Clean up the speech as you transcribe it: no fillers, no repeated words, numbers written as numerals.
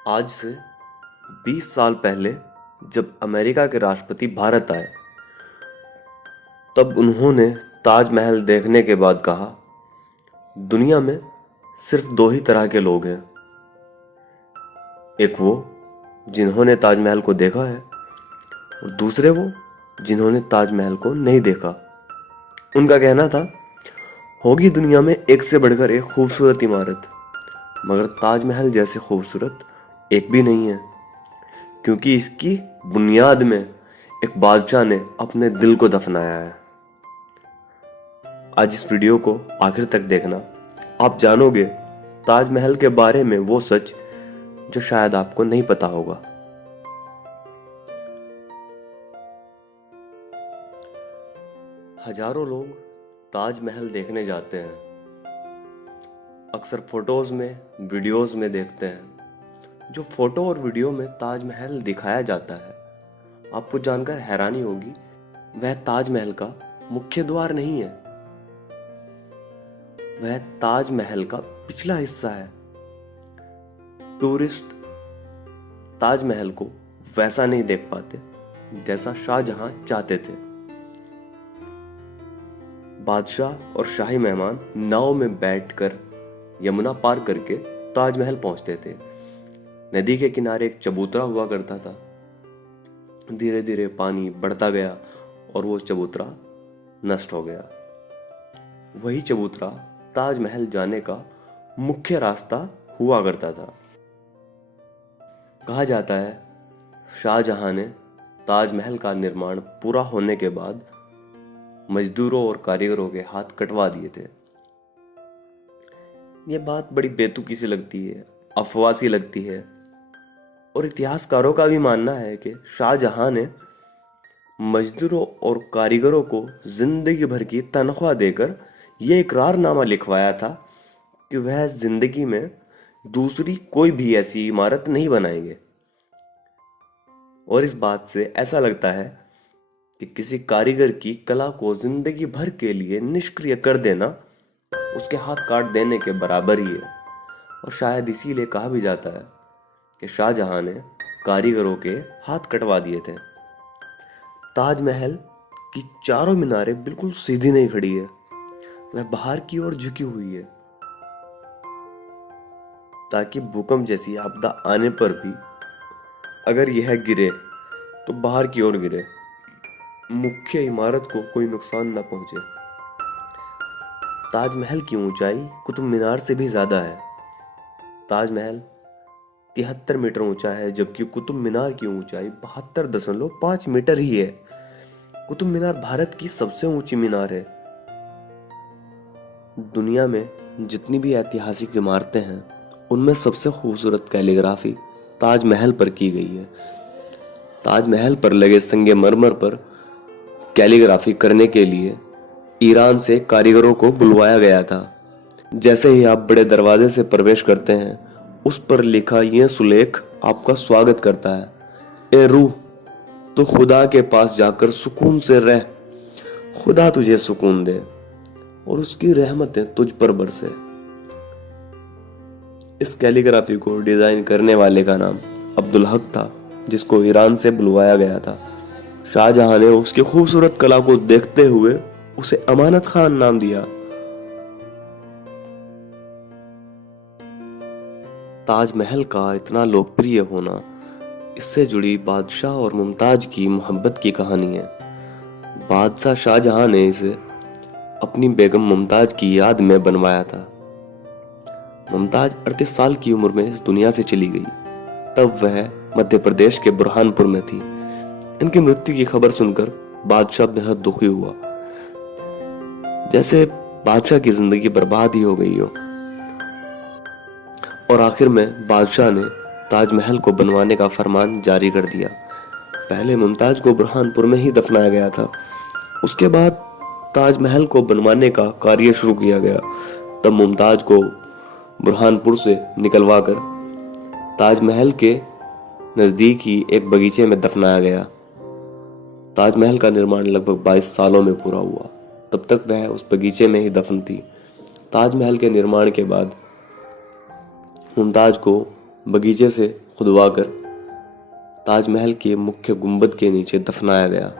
आज से 20 साल पहले जब अमेरिका के राष्ट्रपति भारत आए, तब उन्होंने ताजमहल देखने के बाद कहा, दुनिया में सिर्फ दो ही तरह के लोग हैं। एक वो जिन्होंने ताजमहल को देखा है और दूसरे वो जिन्होंने ताजमहल को नहीं देखा। उनका कहना था, होगी दुनिया में एक से बढ़कर एक खूबसूरत इमारत, मगर ताजमहल जैसे खूबसूरत एक भी नहीं है, क्योंकि इसकी बुनियाद में एक बादशाह ने अपने दिल को दफनाया है। आज इस वीडियो को आखिर तक देखना, आप जानोगे ताजमहल के बारे में वो सच जो शायद आपको नहीं पता होगा। हजारों लोग ताजमहल देखने जाते हैं, अक्सर फोटोज में, वीडियोस में देखते हैं। जो फोटो और वीडियो में ताजमहल दिखाया जाता है, आपको जानकर हैरानी होगी, वह ताजमहल का मुख्य द्वार नहीं है, वह ताजमहल का पिछला हिस्सा है। टूरिस्ट ताजमहल को वैसा नहीं देख पाते जैसा शाहजहां चाहते थे। बादशाह और शाही मेहमान नाव में बैठकर यमुना पार करके ताजमहल पहुंचते थे। नदी के किनारे एक चबूतरा हुआ करता था। धीरे धीरे पानी बढ़ता गया और वो चबूतरा नष्ट हो गया। वही चबूतरा ताजमहल जाने का मुख्य रास्ता हुआ करता था। कहा जाता है, शाहजहां ने ताजमहल का निर्माण पूरा होने के बाद मजदूरों और कारीगरों के हाथ कटवा दिए थे। ये बात बड़ी बेतुकी सी लगती है, अफवाह सी लगती है, और इतिहासकारों का भी मानना है कि शाहजहां ने मजदूरों और कारीगरों को जिंदगी भर की तनख्वाह देकर यह इकरारनामा लिखवाया था कि वह जिंदगी में दूसरी कोई भी ऐसी इमारत नहीं बनाएंगे। और इस बात से ऐसा लगता है कि किसी कारीगर की कला को जिंदगी भर के लिए निष्क्रिय कर देना उसके हाथ काट देने के बराबर ही है। और शायद इसीलिए कहा भी जाता है कि शाहजहां ने कारीगरों के हाथ कटवा दिए थे। ताजमहल की चारों मीनारें बिल्कुल सीधी नहीं खड़ी है, वह बाहर की ओर झुकी हुई है, ताकि भूकंप जैसी आपदा आने पर भी अगर यह गिरे तो बाहर की ओर गिरे, मुख्य इमारत को कोई नुकसान न पहुंचे। ताजमहल की ऊंचाई कुतुब मीनार से भी ज्यादा है। ताजमहल 73 मीटर ऊंचा है, जबकि कुतुब मीनार की ऊंचाई 72.5 मीटर ही है। कुतुब मीनार भारत की सबसे ऊंची मीनार है। दुनिया में जितनी भी ऐतिहासिक इमारतें हैं, उनमें सबसे खूबसूरत कैलीग्राफी ताजमहल पर की गई है। ताजमहल पर लगे संगमरमर पर कैलीग्राफी करने के लिए ईरान से कारीगरों को बुलवाया गया था। जैसे ही आप बड़े दरवाजे से प्रवेश करते हैं, उस पर लिखा यह सुलेख आपका स्वागत करता है, ए रूह, तो खुदा के पास जाकर सुकून से रह, खुदा तुझे सुकून दे और उसकी रहमतें तुझ पर बरसे। इस कैलीग्राफी को डिजाइन करने वाले का नाम अब्दुल हक था, जिसको ईरान से बुलवाया गया था। शाहजहां ने उसकी खूबसूरत कला को देखते हुए उसे अमानत खान नाम दिया। ताजमहल का इतना लोकप्रिय होना, इससे जुड़ी बादशाह और मुमताज की मोहब्बत की कहानी है। बादशाह शाहजहां ने इसे अपनी बेगम मुमताज की याद में बनवाया था। मुमताज 38 साल की उम्र में इस दुनिया से चली गई। तब वह मध्य प्रदेश के बुरहानपुर में थी। इनकी मृत्यु की खबर सुनकर बादशाह बेहद दुखी हुआ, जैसे बादशाह की जिंदगी बर्बाद ही हो गई हो। और आखिर में बादशाह ने ताजमहल को बनवाने का फरमान जारी कर दिया। पहले मुमताज को बुरहानपुर में ही दफनाया गया था। उसके बाद ताजमहल को बनवाने का कार्य शुरू किया गया। तब मुमताज को बुरहानपुर से निकलवा कर ताजमहल के नजदीक ही एक बगीचे में दफनाया गया। ताजमहल का निर्माण लगभग 22 सालों में पूरा हुआ। तब तक वह उस बगीचे में ही दफन थी। ताजमहल के निर्माण के बाद मुमताज को बगीचे से खुदवाकर ताजमहल के मुख्य गुंबद के नीचे दफनाया गया।